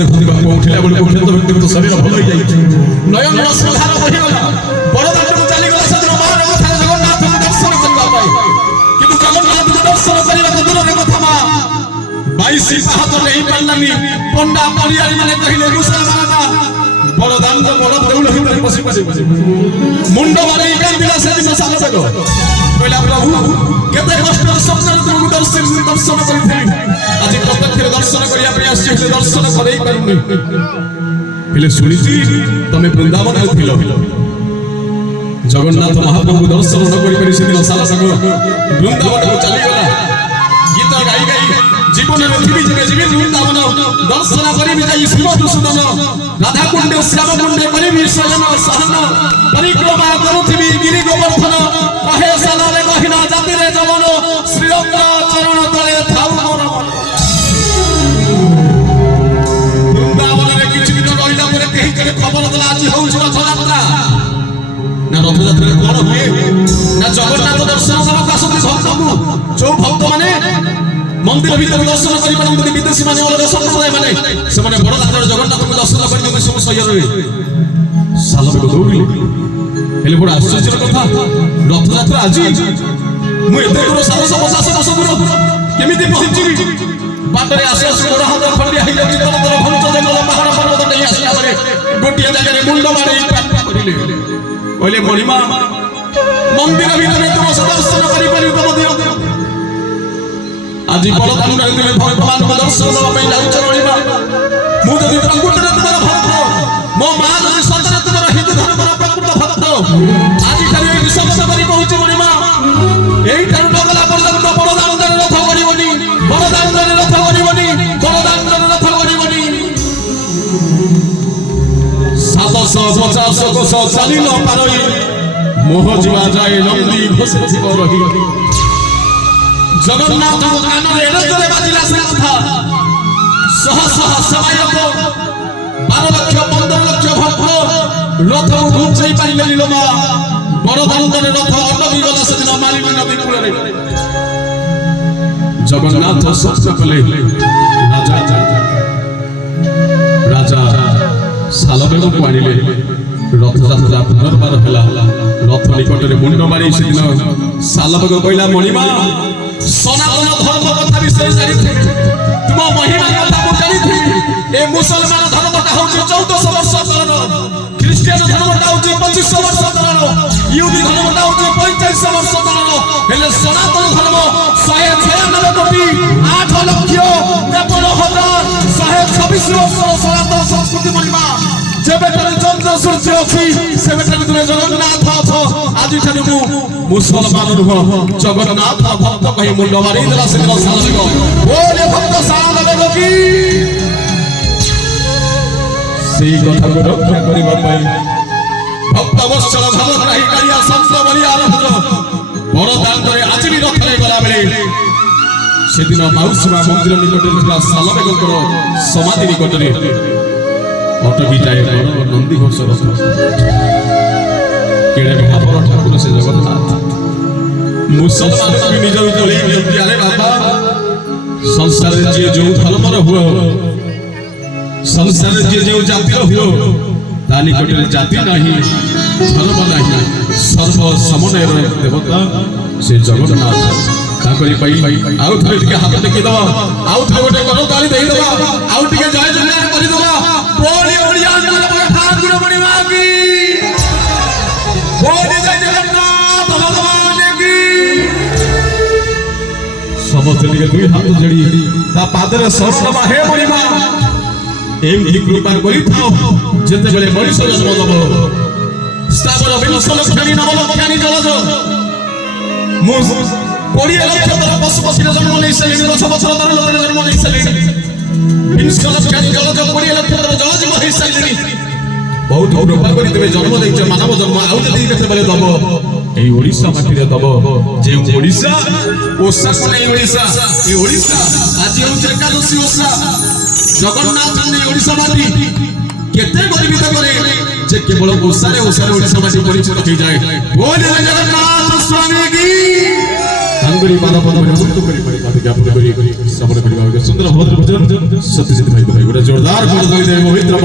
देखुवा उठिला बेलू क्षत व्यक्ति शरीर भल हो जाए नयन श्रद्धार बहिगला बड़दाण्ड को चलीगला से बाहर कथा जगन्नाथ दर्शन करने कि जगन्नाथ दर्शन करने दूर कथा माँ 22 पाहत नहीं पार्लानी पंडा परियारी माने कहले मुसलमान बड़दाण्ड बड़ देउल भीतर पसी मुंड मारे कांदिला से दिन साल बेगो कहला प्रभु केते कष्ट स्वप्न तुमको दर्शन करिथि आज प्रत्यक्ष दर्शन करिया पे आसी दर्शन करई पारुनी हेले सुनिछि तमे वृंदावन आइथिलो जगन्नाथ महाप्रभु दर्शन न करि से दिन साल बेगो वृंदावन को चली गला गीत गाई गाई जीवन में जीवी जीवी वृंदावन दर्शन करी जाई शिव दुसूदन राधा कुंड श्याम कुंड करी शयन सहन परिक्रमा करुथिबी गिरि गोवर्धन कहे सलारे कहिना जाति रे जवन श्रीरंग चरण तले थाउ मोर वृंदावन रे किछि दिन रहिला परे केहि करे खबर दला आज होउछ रथयात्रा ना रथयात्रा कोन हुए ना जगन्नाथ दर्शन करक आसति भक्तକୁ जो भक्त माने मंदिर भीतर दर्शन करि पारंती विदेशी माने अलग संप्रदाय माने से माने बड़ दादर जगन्नाथ को दर्शन करि दिबे सब सह्य रहे साल बेग दौड़िले हेले बड़ आश्चर्य कथा रथ यात्रा आज मु एते दूर 750 वर्ष दूर केमिति पहुंचीबी बाटरे आसे आसे बड़ हाथ खंडिया हे जाति तर तर भंच जंगल पहाड़ पर्वत नहीं आसला परे गोटिया जगह रे मुंड मारे पाट करिले कहले मणिमा मंदिर भीतर तुम दर्शन करि पारि तुम दियो आज बड़दाण्ड रे भगवान को दर्शन करबा पे जाउछ रहिबा मु जदि प्रकृत रे तुमर भक्त मो मां जदि सतरे तुमर हिंदू धर्म रा प्रकृत भक्त आज खाली विश्वास करि कहूछ मणि मां एई ठार गला पर्यंत बड़दाण्ड रे रथ गरिबनी बड़दाण्ड रे रथ गरिबनी बड़दाण्ड रे रथ गरिबनी 750 कोस चालिल पारई मोह जीवा जाए नंदी घोषे थिब रही जगन्नाथ को कान रे एड़े बाजिला से कथा सह सह सेवायक 12 लाख 15 लाख भक्त रथ घुंचाई पाइले लीलमा बड़दाण्ड रे रथ अटकी गला से दिन मालिनी नदी कूल रे जगन्नाथ स्वप्न कले राजा सालबेग को आनिले रथ यात्रा पुनर्बार हला रथ निकट रे मुंड मारी से दिन सालबेग कहला मणिमा सनातन धर्म कथा विषय जानिथि तुम महिमा कथा को जानिथि ए मुसलमान धर्म का होचे 1400 वर्ष तळर ख्रिस्टियन धर्म का होचे 2500 वर्ष तळर यहूदी धर्म का होचे 45 वर्ष तळर हेले सनातन धर्म 196 कोटी 8 लक्ष 53,126 वर्ष सनातन संस्कृति महिमा जेबेटारे चंद्र सूर्य अछि सेबेटारे तुमे जगन्नाथ अछ आज ठानु मुसलमान रुह जगन्नाथ भक्त कहि मुंड मारि देला से सालबेग बोले भक्त सालबेग की सेई कथा को रक्षा करिबा पई भक्त वत्सल भगत रही करिया संत बलिया रथ बड़दाण्ड रे आज भी रथ रे गला बेले से दिन माउसीमा मंदिर निकट थिला सालबेग को समाधि निकट रे अटकी जाए नंदी घोष रथ केड़े भावर ठाकुर से जगन्नाथ मुसलमान को निज विचले व्यक्ति अरे बाबा संसार जे जो धर्मर हुओ संसार जे जो जातिर हुओ तानी कोटे जाति नाही धर्म नाही सर्व समन्वय देवता से जगन्नाथ ताकरी पई आउ थरे के हाथ देखि दबा आउ थरे गोटे करो ताली देई दबा आउ टिके जय जय करि दबा बोली ओडिया ठाकुर मणि मागी बोली जय जगन्नाथ भगवान की समस्त टिके दुई हाथ जड़ी ता पादरे सरसमा हे मणि मा एम ही कृपा करि थाओ जेते बेले मणि जन्म दबो स्थावर विमसल लक्षणी नव लक्षणी जलज मु 20 लक्ष तर पशु पक्षी जन्म नै सले 10 बछर तर जन्म नै सले 20 लक्ष जलज 20 लक्ष तर जलज नै सले बहुत कृपा करि तबे जन्म दैछ मानव जन्म आउ जदी केते बेले दबो ए ओडिसा माटी रे दबो जे ओडिसा ओसा कोनै ओडिसा ए ओडिसा आज हम एकादशी ओसा जगन्नाथ ने ओडिसा माटी केते गरिबित करे जे केवल ओसा रे ओडिसा माटी परिचित हो जाए बोले जगन्नाथ स्वामी की କରି ପାଦ ପଦ ଅନୁଭୂତ କରି ପରିପାଟି ଜ୍ଞାପନ କରି ଶ୍ରବଣ କରିବା ସୁନ୍ଦର ଭଦ୍ର ଭଜନ ସତ୍ୟଜିତ ଭାଇ ଗୋଟେ ଜୋରଦାର ପଦ ଦେଇ ପବିତ୍ର